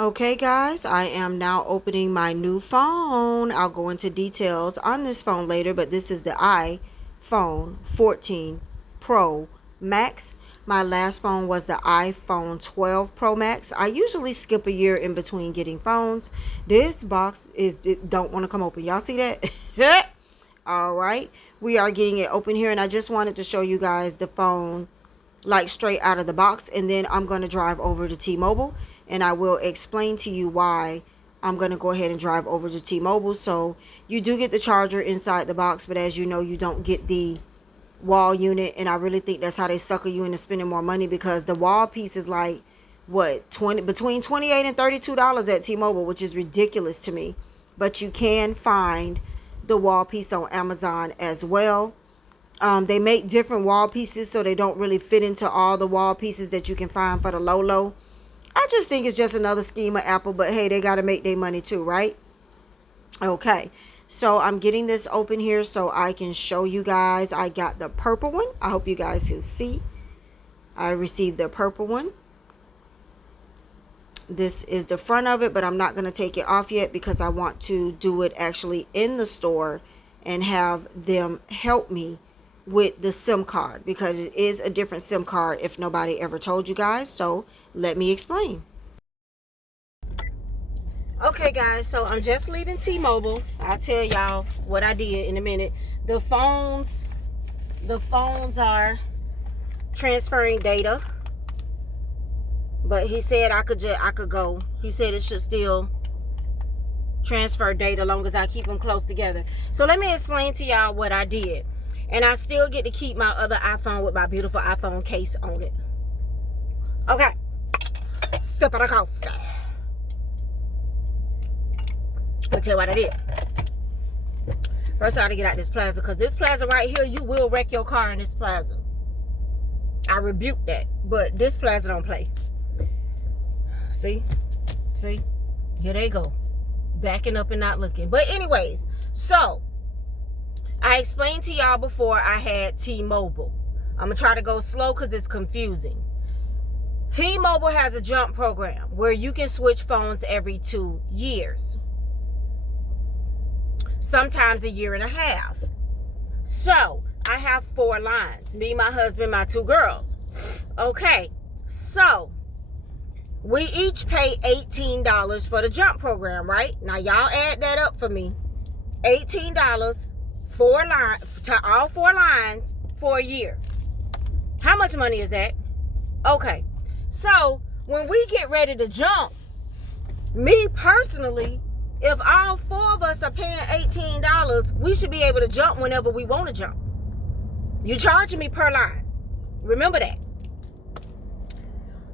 Okay guys, I am now opening my new phone. I'll go into details on this phone later, but this is the iPhone 14 Pro Max. My last phone was the iPhone 12 Pro Max. I usually skip a year in between getting phones. This box don't want to come open. Y'all see that? All right. We are getting it open here, and I just wanted to show you guys the phone like straight out of the box, and then I'm going to drive over to T-Mobile and I will explain to you why I'm going to go ahead and drive over to T-Mobile. So you do get the charger inside the box, but as you know, you don't get the wall unit, and I really think that's how they sucker you into spending more money, because the wall piece is like what, 20 between $28 and $32 at T-Mobile, which is ridiculous to me. But you can find the wall piece on Amazon as well. They make different wall pieces, so they don't really fit into all the wall pieces that you can find for the low. I just think it's just another scheme of Apple, but hey, they got to make their money too, right? Okay, so I'm getting this open here so I can show you guys. I got the purple one. I hope you guys can see. I received the purple one. This is the front of it, but I'm not going to take it off yet because I want to do it actually in the store and have them help me with the SIM card, because it is a different SIM card if nobody ever told you guys. So let me explain. Okay guys, so I'm just leaving T-Mobile. I'll tell y'all what I did in a minute. The phones are transferring data, but he said I could go. He said it should still transfer data long as I keep them close together. So let me explain to y'all what I did. And I still get to keep my other iPhone with my beautiful iPhone case on it. Okay. Sip of the coffee. I'll tell you what I did. First, I got to get out this plaza, because this plaza right here, you will wreck your car in this plaza. I rebuke that. But this plaza don't play. See? Here they go. Backing up and not looking. But anyways, so I explained to y'all before I had T-Mobile. I'm going to try to go slow because it's confusing. T-Mobile has a jump program where you can switch phones every 2 years. Sometimes a year and a half. So I have 4 lines. Me, my husband, my 2 girls. Okay. So we each pay $18 for the jump program, right? Now y'all add that up for me. $18. 4 lines to all 4 lines for a year. How much money is that? Okay, so when we get ready to jump, me personally, if all 4 of us are paying $18, we should be able to jump whenever we want to jump. You charging me per line. Remember that.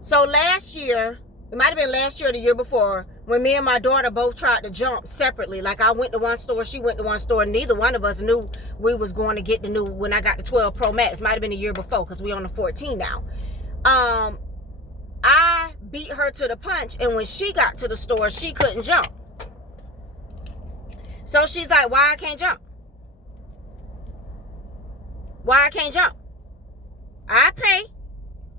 So last year, it might have been last year or the year before, when me and my daughter both tried to jump separately. Like I went to one store, she went to one store. Neither one of us knew we was going to get the new, when I got the 12 Pro Max. Might have been the year before, because we on the 14 now. I beat her to the punch, and when she got to the store, she couldn't jump. So she's like, why I can't jump? Why I can't jump? I pay.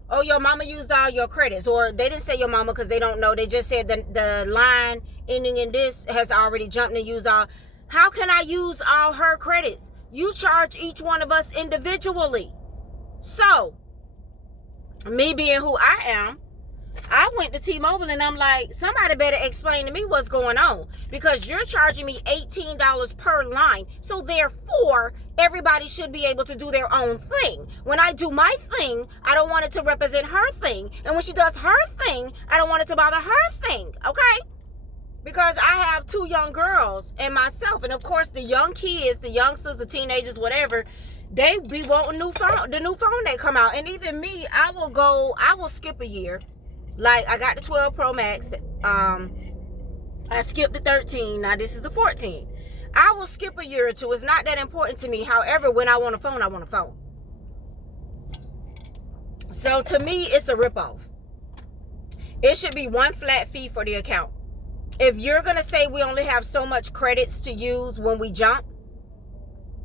Oh, your mama used all your credits. Or they didn't say your mama because they don't know. They just said the line ending in this has already jumped and used all. How can I use all her credits? You charge each one of us individually. So, me being who I am, I went to T-Mobile and I'm like, somebody better explain to me what's going on, because you're charging me $18 per line. So therefore, everybody should be able to do their own thing. When I do my thing, I don't want it to represent her thing. And when she does her thing, I don't want it to bother her thing. Okay? Because I have 2 young girls and myself. And of course, the young kids, the youngsters, the teenagers, whatever, they be wanting the new phone that come out. And even me, I will skip a year. Like, I got the 12 Pro Max. I skipped the 13. Now, this is the 14. I will skip a year or 2. It's not that important to me. However, when I want a phone, I want a phone. So, to me, it's a ripoff. It should be one flat fee for the account. If you're going to say we only have so much credits to use when we jump,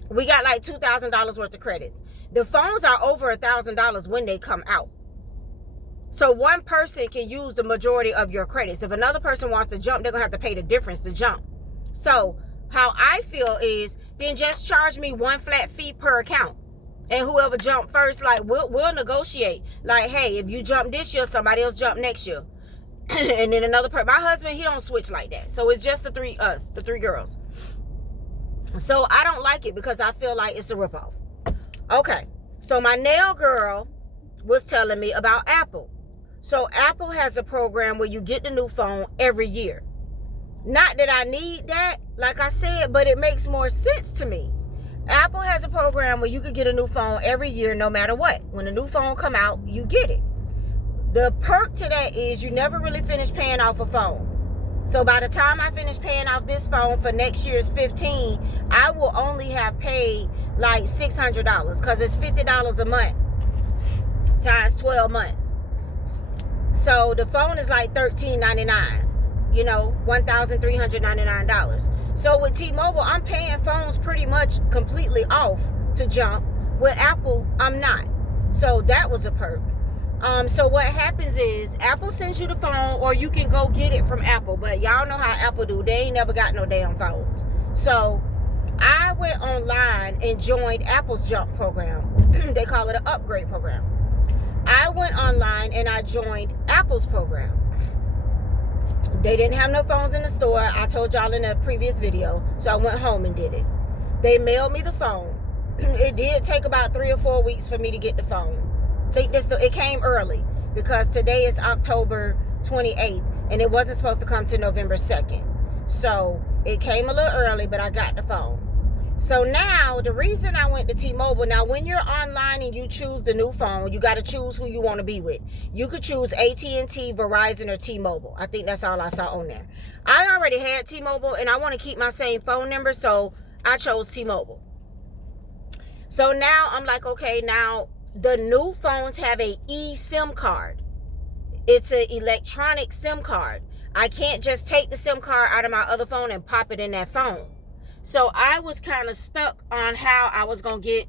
we got like $2,000 worth of credits. The phones are over $1,000 when they come out. So one person can use the majority of your credits. If another person wants to jump, they're going to have to pay the difference to jump. So how I feel is, then just charge me one flat fee per account. And whoever jumped first, like, we'll negotiate. Like, hey, if you jump this year, somebody else jump next year. And then another person. My husband, he don't switch like that. So it's just the three girls. So I don't like it because I feel like it's a ripoff. Okay. So my nail girl was telling me about Apple. So Apple has a program where you get the new phone every year. Not that I need that, like I said, but it makes more sense to me. Apple has a program where you could get a new phone every year no matter what. When a new phone come out, you get it. The perk to that is you never really finish paying off a phone. So by the time I finish paying off this phone for next year's 15, I will only have paid like $600 because it's $50 a month times 12 months. So the phone is like $13.99, $1,399. So with T-Mobile, I'm paying phones pretty much completely off to jump. With Apple, I'm not. So that was a perk. So what happens is Apple sends you the phone, or you can go get it from Apple. But y'all know how Apple do. They ain't never got no damn phones. So I went online and joined Apple's jump program. They call it an upgrade program. I went online and I joined Apple's program. They didn't have no phones in the store. I told y'all in a previous video. So I went home and did it. They mailed me the phone. It did take about 3 or 4 weeks for me to get the phone. It came early because today is October 28th and it wasn't supposed to come to November 2nd. So it came a little early, but I got the phone. So now the reason I went to T-Mobile, now when you're online and you choose the new phone, you got to choose who you want to be with. You could choose AT&T, Verizon, or T-Mobile. I think that's all I saw on there. I already had T-Mobile and I want to keep my same phone number, so I chose T-Mobile. So now I'm like, okay, now the new phones have a eSIM card. It's an electronic SIM card. I can't just take the SIM card out of my other phone and pop it in that phone. So I was kind of stuck on how I was going to get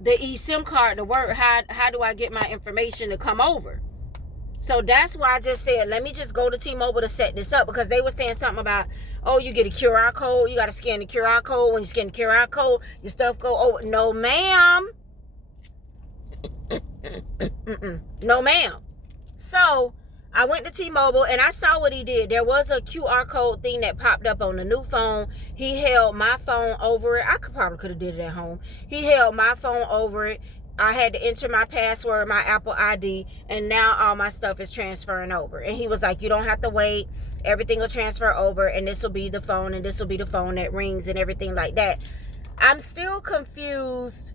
the eSIM card to work. How do I get my information to come over? So that's why I just said, let me just go to T-Mobile to set this up, because they were saying something about, oh, you get a QR code. You got to scan the QR code. When you scan the QR code, your stuff go over. No, ma'am. No, ma'am. So I went to T-Mobile and I saw what he did. There was a QR code thing that popped up on the new phone. He held my phone over it. I could have did it at home. He held my phone over it. I had to enter my password, my Apple ID, and now all my stuff is transferring over. And he was like, you don't have to wait. Everything will transfer over, and this will be the phone, and this will be the phone that rings and everything like that. I'm still confused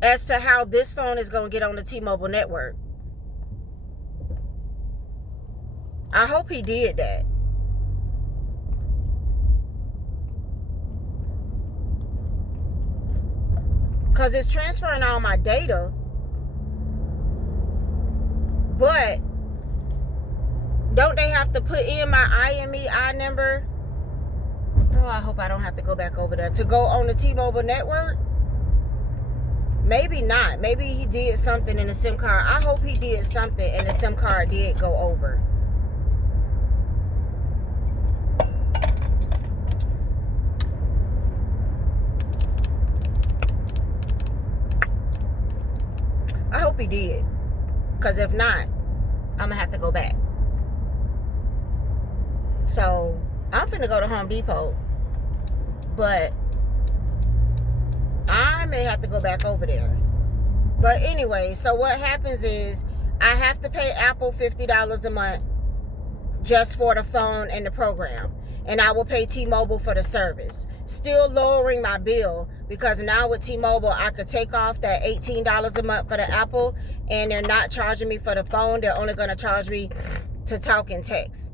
as to how this phone is going to get on the T-Mobile network. I hope he did that. Because it's transferring all my data. But don't they have to put in my IMEI number? Oh, I hope I don't have to go back over there to go on the T-Mobile network. Maybe not. Maybe he did something in the SIM card. I hope he did something and the SIM card did go over. I hope he did. Because if not, I'm going to have to go back. So, I'm finna go to Home Depot. But I may have to go back over there. But anyway, so what happens is I have to pay Apple $50 a month just for the phone and the program. And I will pay T-Mobile for the service. Still lowering my bill, because now with T-Mobile, I could take off that $18 a month for the Apple, and they're not charging me for the phone. They're only going to charge me to talk and text.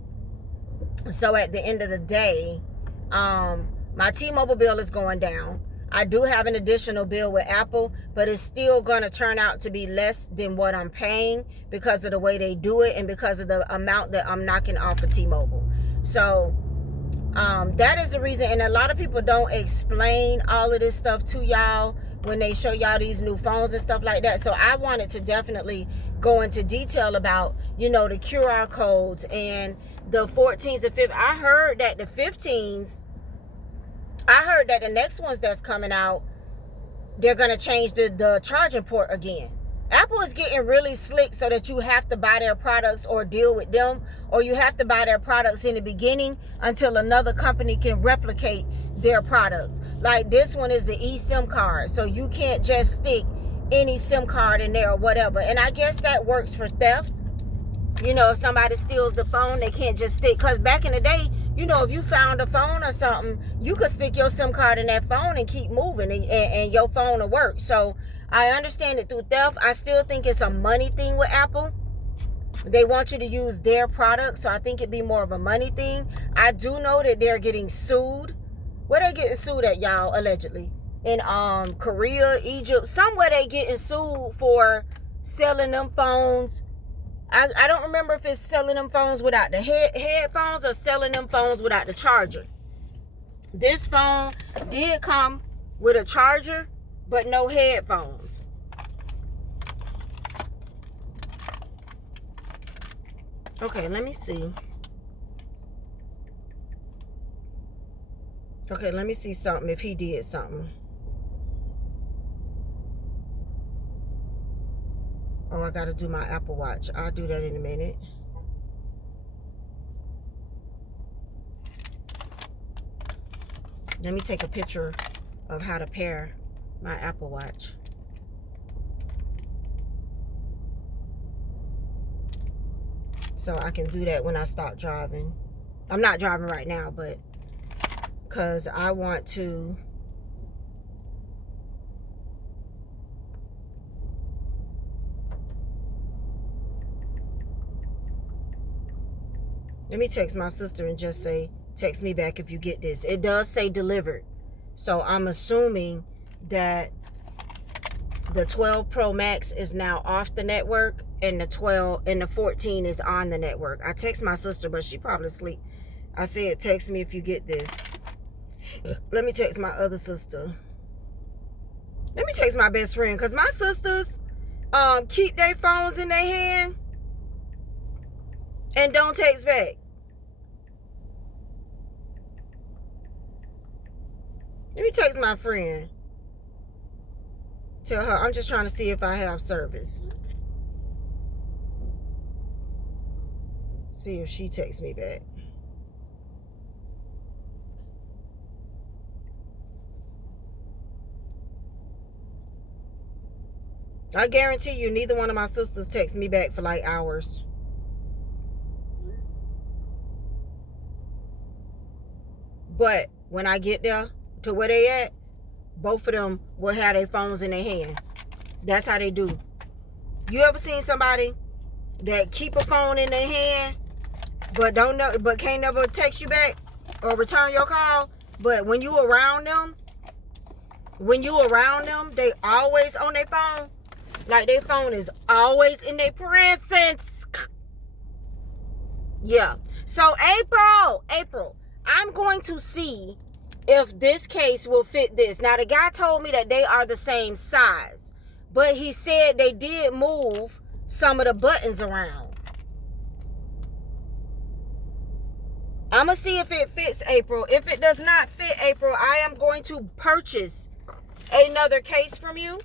So at the end of the day, my T-Mobile bill is going down. I do have an additional bill with Apple, but it's still going to turn out to be less than what I'm paying because of the way they do it and because of the amount that I'm knocking off of T-Mobile. So that is the reason. And a lot of people don't explain all of this stuff to y'all when they show y'all these new phones and stuff like that. So I wanted to definitely go into detail about, the QR codes and the 14s and 15s. I heard that the 15s, I heard that the next ones that's coming out, they're going to change the charging port again. Apple is getting really slick so that you have to buy their products or deal with them, or you have to buy their products in the beginning until another company can replicate their products. Like this one is the eSIM card, so you can't just stick any SIM card in there or whatever. And I guess that works for theft. If somebody steals the phone, they can't just stick. Because back in the day, if you found a phone or something, you could stick your SIM card in that phone and keep moving, and your phone will work. So I understand it through theft. I still think it's a money thing with Apple. They want you to use their product, so I think it'd be more of a money thing. I do know that they're getting sued. Where they getting sued at, y'all, allegedly? In Korea, Egypt, somewhere they getting sued for selling them phones. I don't remember if it's selling them phones without the headphones or selling them phones without the charger. This phone did come with a charger, but no headphones. Okay, let me see. Okay, let me see something if he did something. Oh, I gotta do my Apple Watch. I'll do that in a minute. Let me take a picture of how to pair my Apple Watch. So I can do that when I stop driving. I'm not driving right now, but because I want to let me text my sister and just say, text me back if you get this. It does say delivered. So I'm assuming that the 12 Pro Max is now off the network and the 14 is on the network. I text my sister, but she probably asleep. I said, text me if you get this. Let me text my other sister. Let me text my best friend, because my sisters keep their phones in their hand and don't text back. Let me text my friend. Tell her I'm just trying to see if I have service. See if she texts me back. I guarantee you neither one of my sisters text me back for like hours. But when I get there to where they at, both of them will have their phones in their hand. That's how they do. You ever seen somebody that keep a phone in their hand but can't never text you back or return your call? But when you around them, they always on their phone. Like their phone is always in their presence. Yeah. So April, I'm going to see if this case will fit this. Now, the guy told me that they are the same size, but he said they did move some of the buttons around. I'm going to see if it fits, April. If it does not fit, April, I am going to purchase another case from you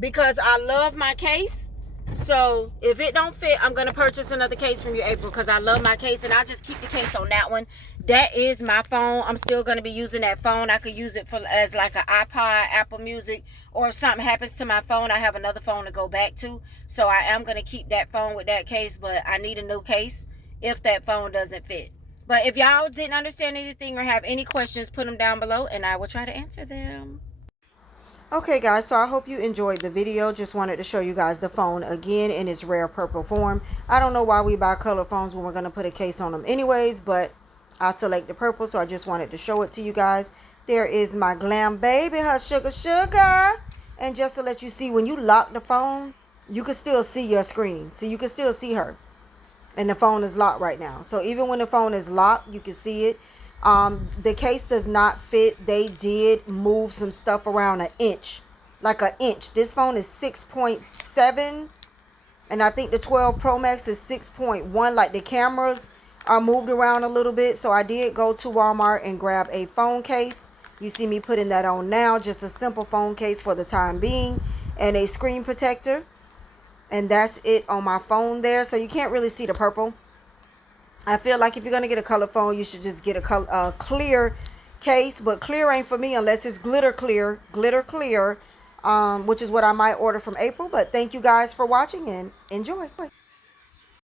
because I love my case. So if it don't fit, I'm going to purchase another case from you, April, because I love my case, and I'll just keep the case on that one. That is my phone. I'm still going to be using that phone. I could use it as like an iPod, Apple Music, or if something happens to my phone, I have another phone to go back to. So I am going to keep that phone with that case, but I need a new case if that phone doesn't fit. But if y'all didn't understand anything or have any questions, put them down below, and I will try to answer them. Okay, guys, so I hope you enjoyed the video. Just wanted to show you guys the phone again in its rare purple form. I don't know why we buy color phones when we're going to put a case on them anyways, but I select the purple, so I just wanted to show it to you guys. There is my glam baby, her sugar. And just to let you see, when you lock the phone, you can still see your screen. So you can still see her. And the phone is locked right now. So even when the phone is locked, you can see it. The case does not fit. They did move some stuff around an inch, like an inch. This phone is 6.7, and I think the 12 Pro Max is 6.1. Like the cameras are moved around a little bit. So I did go to Walmart and grab a phone case. You see me putting that on now, just a simple phone case for the time being, and a screen protector. And that's it on my phone there. So you can't really see the purple. I feel like if you're going to get a color phone, you should just get a clear case. But clear ain't for me unless it's glitter clear, which is what I might order from April. But thank you guys for watching and enjoy.